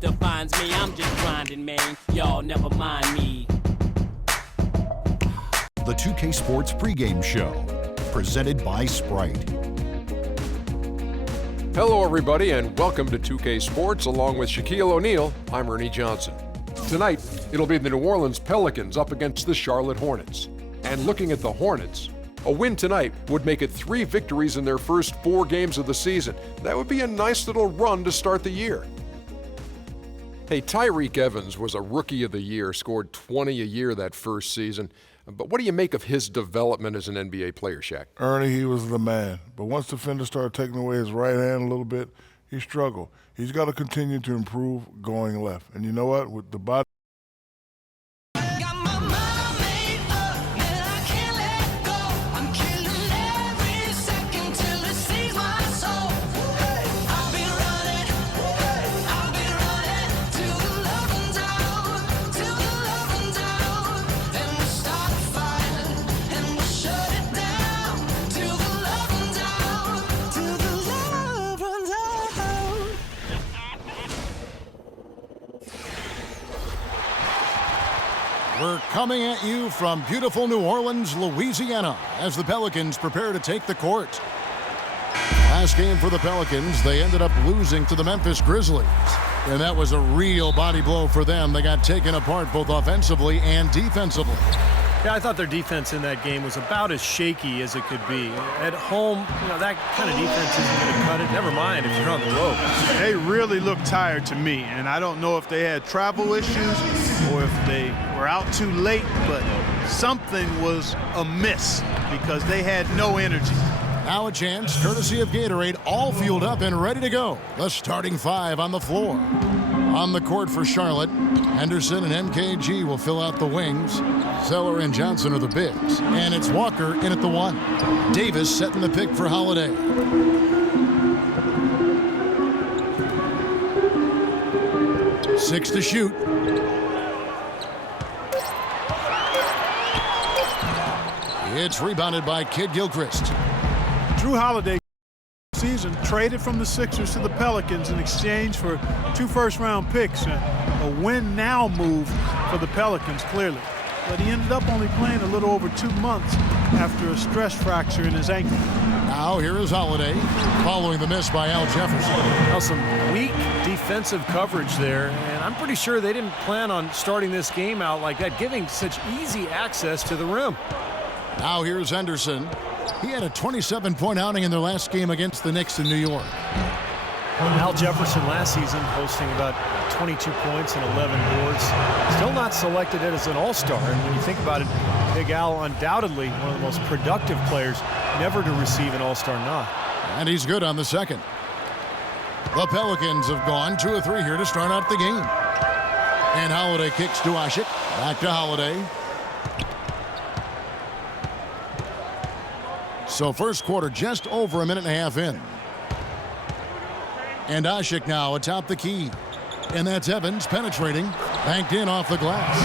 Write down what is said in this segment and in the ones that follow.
success defines me. I'm just grinding, man. Y'all never mind me. The 2K Sports pregame show, presented by Sprite. Hello, everybody, and welcome to 2K Sports. Along with Shaquille O'Neal, I'm Ernie Johnson. Tonight, it'll be the New Orleans Pelicans up against the Charlotte Hornets. And looking at the Hornets, a win tonight would make it 3 victories in their first 4 games of the season. That would be a nice little run to start the year. Hey, Tyreke Evans was a Rookie of the Year, scored 20 a year that first season. But what do you make of his development as an NBA player, Shaq? Ernie, he was the man. But once the defender started taking away his right hand a little bit, he struggled. He's got to continue to improve going left. And you know what? With the body. We're coming at you from beautiful New Orleans, Louisiana, as the Pelicans prepare to take the court. Last game for the Pelicans, they ended up losing to the Memphis Grizzlies. And that was a real body blow for them. They got taken apart both offensively and defensively. Yeah, I thought their defense in that game was about as shaky as it could be. At home, that kind of defense isn't going to cut it. Never mind if you're on the road. They really looked tired to me, and I don't know if they had travel issues or if they were out too late, but something was amiss because they had no energy. Now a chance, courtesy of Gatorade, all fueled up and ready to go. The starting 5 on the floor. On the court for Charlotte, Henderson and MKG will fill out the wings. Zeller and Johnson are the bigs. And it's Walker in at the 1. Davis setting the pick for Holiday. Six to shoot. It's rebounded by Kid Gilchrist. Drew Holiday season traded from the Sixers to the Pelicans in exchange for 2 first-round picks. A win-now move for the Pelicans, clearly. But he ended up only playing a little over 2 months after a stress fracture in his ankle. Now here is Holiday, following the miss by Al Jefferson. Now some weak defensive coverage there, and I'm pretty sure they didn't plan on starting this game out like that, giving such easy access to the rim. Now here's Henderson. He had a 27-point outing in their last game against the Knicks in New York. Al Jefferson last season posting about 22 points and 11 boards. Still not selected as an all-star. And when you think about it, Big Al undoubtedly one of the most productive players never to receive an all-star nod. And he's good on the second. The Pelicans have gone 2 of 3 here to start out the game. And Holiday kicks to Ashik. Back to Holiday. So first quarter just over a minute and a half in. And Ashik now atop the key. And that's Evans penetrating. Banked in off the glass.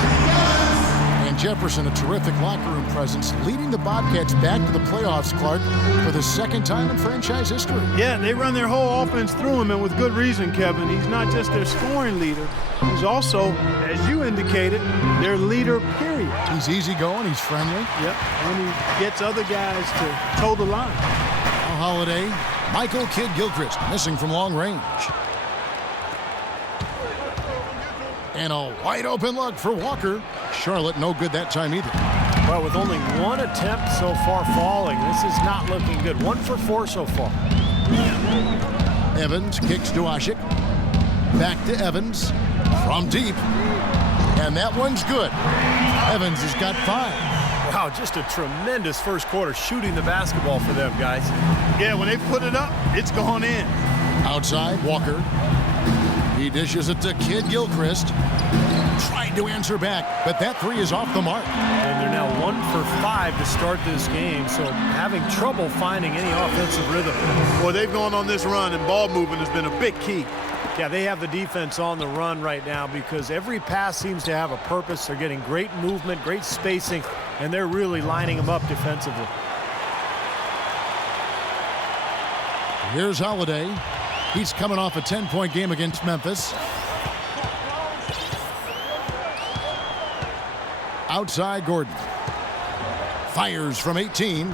And Jefferson, a terrific locker room presence, leading the Bobcats back to the playoffs, Clark, for the 2nd time in franchise history. Yeah, they run their whole offense through him, and with good reason, Kevin. He's not just their scoring leader. He's also, as you indicated, their leader, period. He's easygoing. He's friendly. Yep, and he gets other guys to toe the line. Now Holiday, Michael Kidd Gilchrist, missing from long range. And a wide open look for Walker. Charlotte no good that time either. Well, with only 1 attempt so far falling, this is not looking good. 1 for 4 so far. Evans kicks to Ashik. Back to Evans from deep. And that one's good. Evans has got 5. Wow, just a tremendous first quarter shooting the basketball for them, guys. Yeah, when they put it up, it's gone in. Outside, Walker. He dishes it to Kid Gilchrist. Tried to answer back, but that 3 is off the mark. And they're now 1 for 5 to start this game, so having trouble finding any offensive rhythm. Well, they've gone on this run, and ball movement has been a big key. Yeah, they have the defense on the run right now because every pass seems to have a purpose. They're getting great movement, great spacing, and they're really lining them up defensively. Here's Holiday. He's coming off a 10-point game against Memphis. Outside Gordon. Fires from 18.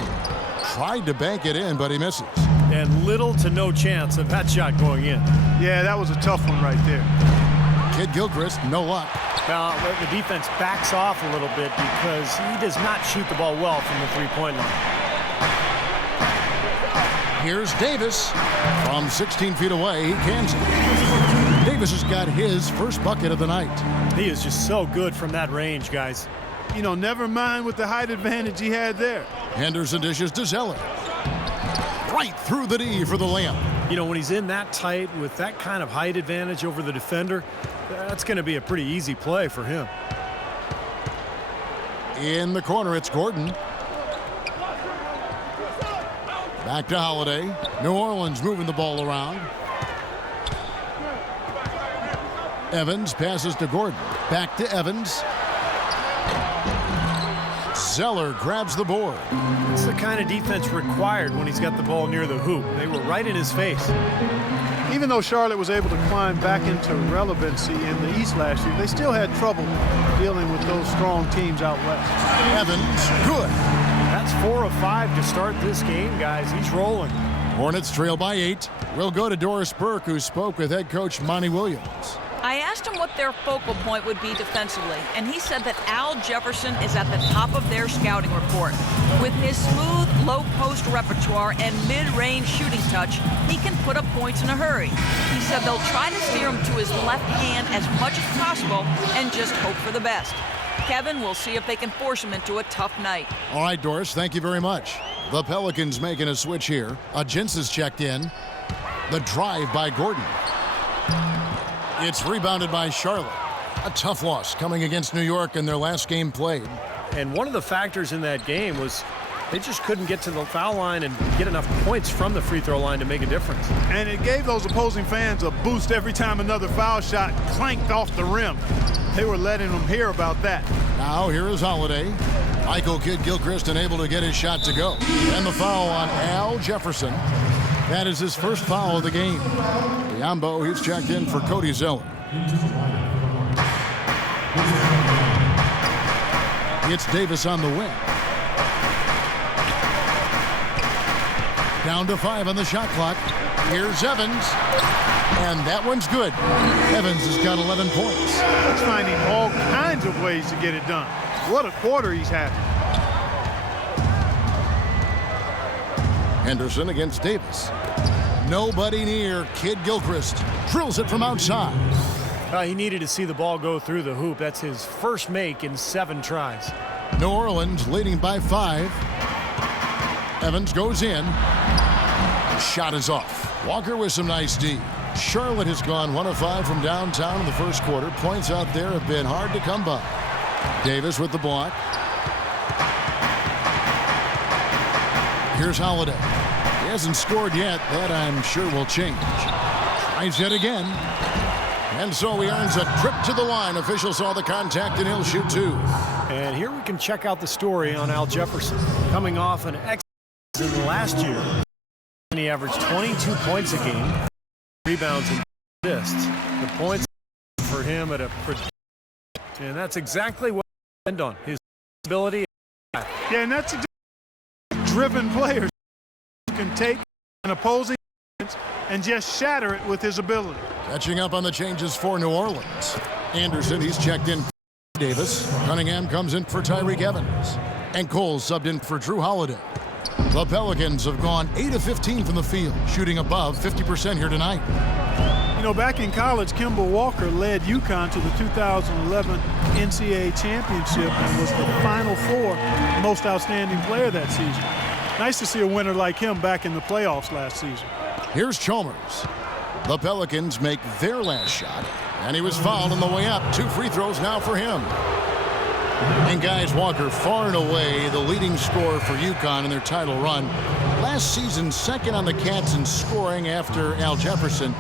Tried to bank it in, but he misses. And little to no chance of that shot going in. Yeah, that was a tough one right there. Kid Gilchrist, no luck. Now, the defense backs off a little bit because he does not shoot the ball well from the three-point line. Here's Davis. From 16 feet away, he cans it. Davis has got his first bucket of the night. He is just so good from that range, guys. You know, never mind with the height advantage he had there. Henderson dishes to Zeller. Right through the D for the layup. You know, when he's in that tight with that kind of height advantage over the defender, that's going to be a pretty easy play for him. In the corner, it's Gordon. Back to Holiday. New Orleans moving the ball around. Evans passes to Gordon. Back to Evans. Zeller grabs the board. It's the kind of defense required when he's got the ball near the hoop. They were right in his face. Even though Charlotte was able to climb back into relevancy in the East last year, they still had trouble dealing with those strong teams out west. Evans, good. That's 4 of 5 to start this game, guys. He's rolling. Hornets trail by 8. We'll go to Doris Burke, who spoke with head coach Monty Williams. I asked him what their focal point would be defensively, and he said that Al Jefferson is at the top of their scouting report. With his smooth, low-post repertoire and mid-range shooting touch, he can put up points in a hurry. He said they'll try to steer him to his left hand as much as possible and just hope for the best. Kevin, we'll see if they can force him into a tough night. All right, Doris, thank you very much. The Pelicans making a switch here. Agins is checked in. The drive by Gordon. It's rebounded by Charlotte. A tough loss coming against New York in their last game played. And one of the factors in that game was they just couldn't get to the foul line and get enough points from the free throw line to make a difference. And it gave those opposing fans a boost every time another foul shot clanked off the rim. They were letting them hear about that. Now here is Holiday. Michael Kid Gilchrist unable to get his shot to go. And the foul on Al Jefferson. That is his first foul of the game. Biombo, he's checked in for Cody Zeller. It's Davis on the wing. Down to 5 on the shot clock. Here's Evans. And that one's good. Evans has got 11 points. He's finding all kinds of ways to get it done. What a quarter he's having. Henderson against Davis. Nobody near. Kid Gilchrist drills it from outside. He needed to see the ball go through the hoop. That's his first make in 7 tries. New Orleans leading by 5. Evans goes in. The shot is off. Walker with some nice D. Charlotte has gone 1 of 5 from downtown in the first quarter. Points out there have been hard to come by. Davis with the block. Here's Holiday. He hasn't scored yet. That I'm sure will change. Tries yet again. And so he earns a trip to the line. Official saw the contact and he'll shoot 2. And here we can check out the story on Al Jefferson. Coming off an excellent season last year, and he averaged 22 points a game, rebounds and assists. The points for him at a and that's exactly what he depend on, his ability. Yeah, and that's a driven player. Can take an opposing and just shatter it with his ability. Catching up on the changes for New Orleans. Anderson, he's checked in for Davis. Cunningham comes in for Tyreek Evans. And Cole subbed in for Drew Holiday. The Pelicans have gone 8 of 15 from the field, shooting above 50% here tonight. You know, back in college, Kemba Walker led UConn to the 2011 NCAA championship and was the Final Four most outstanding player that season. Nice to see a winner like him back in the playoffs last season. Here's Chalmers. The Pelicans make their last shot, and he was fouled on the way up. 2 free throws now for him. And guys, Walker far and away the leading scorer for UConn in their title run. Last season, second on the Cats in scoring after Al Jefferson.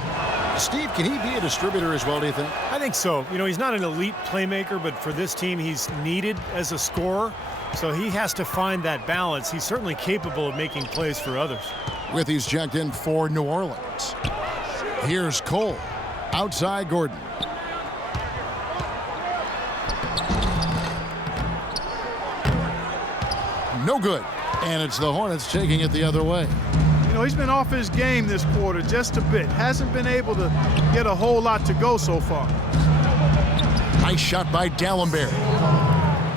Steve, can he be a distributor as well, do you think? I think so. You know, he's not an elite playmaker, but for this team, he's needed as a scorer. So he has to find that balance. He's certainly capable of making plays for others. With he's checked in for New Orleans. Here's Cole. Outside Gordon. No good. And it's the Hornets taking it the other way. You know, he's been off his game this quarter just a bit. Hasn't been able to get a whole lot to go so far. Nice shot by Dallenberg.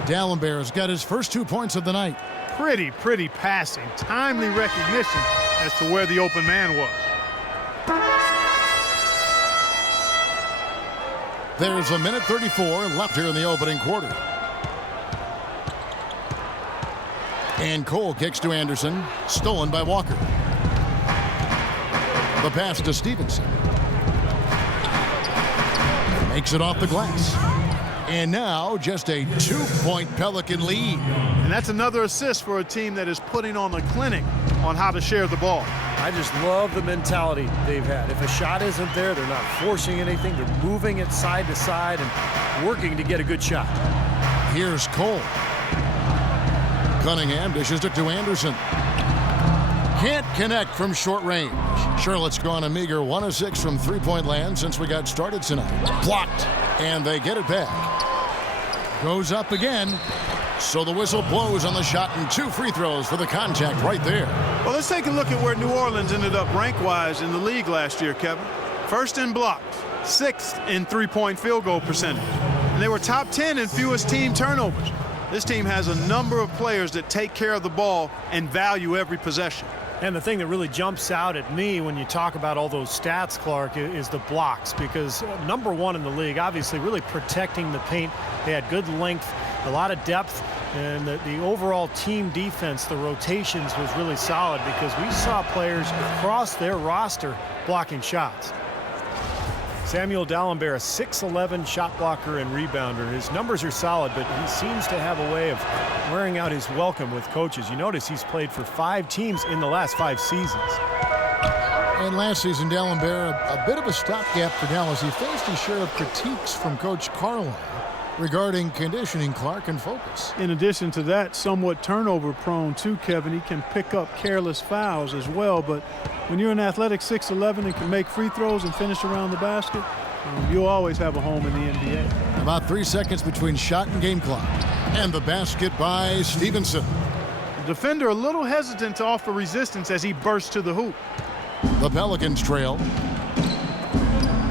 Dallenberg's got his first 2 points of the night. Pretty passing. Timely recognition as to where the open man was. There's a minute 34 left here in the opening quarter. And Cole kicks to Anderson. Stolen by Walker. The pass to Stevenson. Makes it off the glass. And now just a 2-point Pelican lead. And that's another assist for a team that is putting on a clinic on how to share the ball. I just love the mentality they've had. If a shot isn't there, they're not forcing anything. They're moving it side to side and working to get a good shot. Here's Cole. Cunningham dishes it to Anderson. Can't connect from short range. Charlotte's gone a meager 1 of 6 from three-point land since we got started tonight. Blocked. And they get it back. Goes up again. So the whistle blows on the shot and 2 free throws for the contact right there. Well, let's take a look at where New Orleans ended up rank-wise in the league last year, Kevin. First in blocks, 6th in three-point field goal percentage. And they were top 10 in fewest team turnovers. This team has a number of players that take care of the ball and value every possession. And the thing that really jumps out at me when you talk about all those stats, Clark, is the blocks, because number 1 in the league, obviously really protecting the paint. They had good length, a lot of depth, and the overall team defense, the rotations was really solid because we saw players across their roster blocking shots. Samuel Dallenberg, a 6'11" shot blocker and rebounder. His numbers are solid, but he seems to have a way of wearing out his welcome with coaches. You notice he's played for 5 teams in the last 5 seasons. And last season, Dallenberg, a bit of a stopgap for Dallas. He faced his share of critiques from Coach Carlisle regarding conditioning, Clark, and focus. In addition to that, somewhat turnover prone too, Kevin. He can pick up careless fouls as well, but when you're an athletic 6'11" and can make free throws and finish around the basket, you'll always have a home in the NBA. About 3 seconds between shot and game clock. And the basket by Stevenson. The defender a little hesitant to offer resistance as he bursts to the hoop. The Pelicans trail.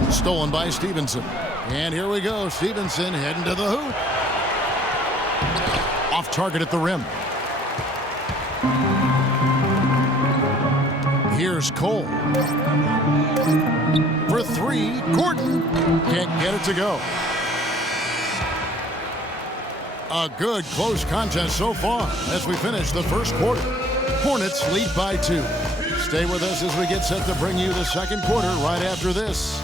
Stolen by Stevenson. And here we go. Stevenson heading to the hoop. Off target at the rim. Here's Cole. For 3, Gordon. Can't get it to go. A good close contest so far as we finish the first quarter. Hornets lead by 2. Stay with us as we get set to bring you the second quarter right after this.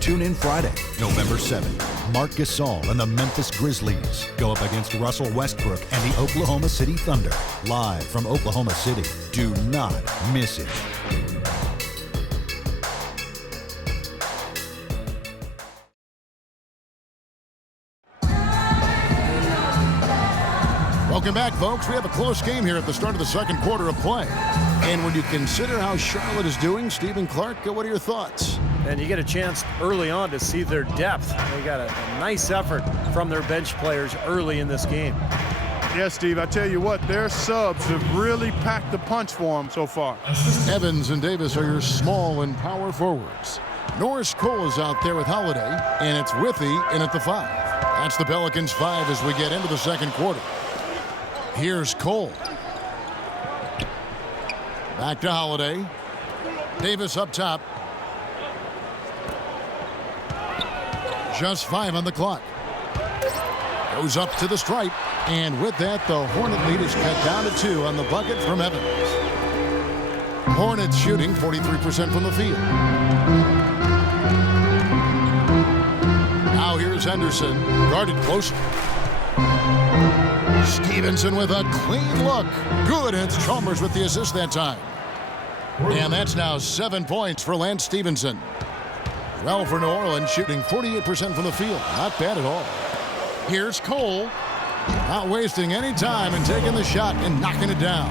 Tune in Friday, November 7th. Marc Gasol and the Memphis Grizzlies go up against Russell Westbrook and the Oklahoma City Thunder. Live from Oklahoma City. Do not miss it. Welcome back, folks. We have a close game here at the start of the second quarter of play. And when you consider how Charlotte is doing, Stephen Clark, what are your thoughts? And you get a chance early on to see their depth. They got a nice effort from their bench players early in this game. Yes, Steve, I tell you what, their subs have really packed the punch for them so far. Evans and Davis are your small and power forwards. Norris Cole is out there with Holiday, and it's Withy in at the 5. That's the Pelicans' 5 as we get into the second quarter. Here's Cole. Back to Holiday. Davis up top. Just 5 on the clock. Goes up to the stripe. And with that, the Hornet lead is cut down to 2 on the bucket from Evans. Hornets shooting 43% from the field. Now here's Henderson. Guarded close. Stevenson with a clean look. Good, and it's Chalmers with the assist that time. And that's now 7 points for Lance Stevenson. Well for New Orleans, shooting 48% from the field. Not bad at all. Here's Cole. Not wasting any time and taking the shot and knocking it down.